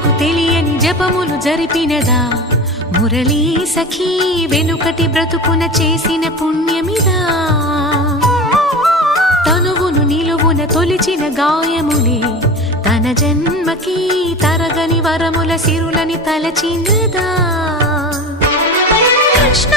జనులకు తెలియని జపములు జరిపినదా మురళీ సఖీ వెనుకటి బ్రతుకున చేసిన పుణ్యమిదా తనువును నిలువున తొలిచిన గాయములే తన జన్మకి తరగని వరముల సిరులని తలచినదా కృష్ణ